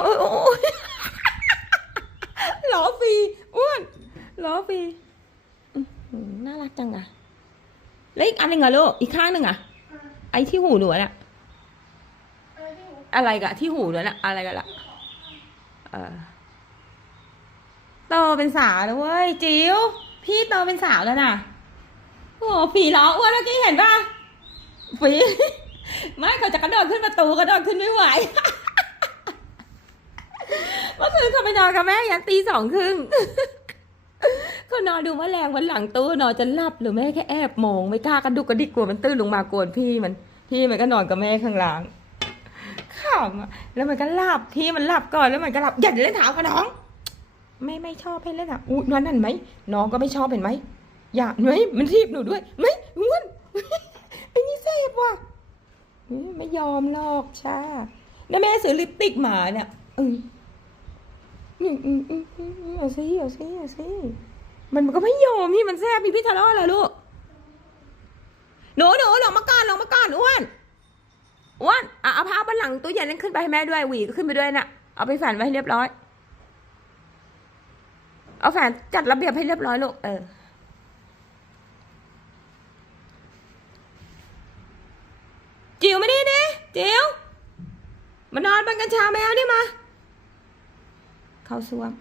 โอ้ยโอ้ยล้อฟรีอ้วนล้อฟรีน่ารักจังอะแล้วอีกอันหนึ่งอะลูกอีกข้างหนึ่งอะไอ้ที่หูหนูอะน่ะอะไรกะที่หูหนูน่ะอะไรกันล่ะเออโตเป็นสาวแล้วเว้ยจิ๋วพี่โตเป็นสาวแล้วน่ะโอ้โหฝีล้ออ้วนเมื่อกี้เห็นป่ะฝีไม่เขาจะกระโดดขึ้นประตูกระโดดขึ้นไม่ไหว คือคืนเขาไปนอนกับแม่ยันตีสองครึ่งก็นอนดูแมลงวันหลังตู้นอนจะหลับหรือแม่แค่แอบมองไม่กล้ากระดุกกระดิกกลัวมันตื้นลงมากวนพี่มัน พี่มันก็นอนกับแม่ข้างล่างขำแล้วมันก็หลับพี่มันหลับก่อนแล้วมันก็หลับอย่าเล่นเท้ากับน้อง ไม่ไม่ชอบให้เล่นอะอู้นั่นนั่นไหมน้องก็ไม่ชอบเห็นไหมอย่าไหมมันทีบหนูด้วยไหมอ้วนไอ้นี่เสพว่ะไม่ยอมหรอกชาแล้วแม่ซื้อลิปติกมาเนี่ยอืมอืมอืมอืมอืม เอาสิเอาสิเอาสิมันก็ไม่ยอมพี่มันแซ่บพี่พี่ทะเลาะเหรลูกหนูหนูลงมาก่อนลงมาก่อนอ้วนอ้วนอะเอาผ้าบนหลังตู้เย็นนั้นขึ้นไปให้แม่ด้วยหวีก็ขึ้นไปด้วยน่ะเอาไปแฝนไว้ให้เรียบร้อย เอาแฝนจัดระเบียบให้เรียบร้อยลูกเออจิ๋วมาดิดิจิ๋วมานอนบนกัญชาแมวนี่มา เข้าซ่วม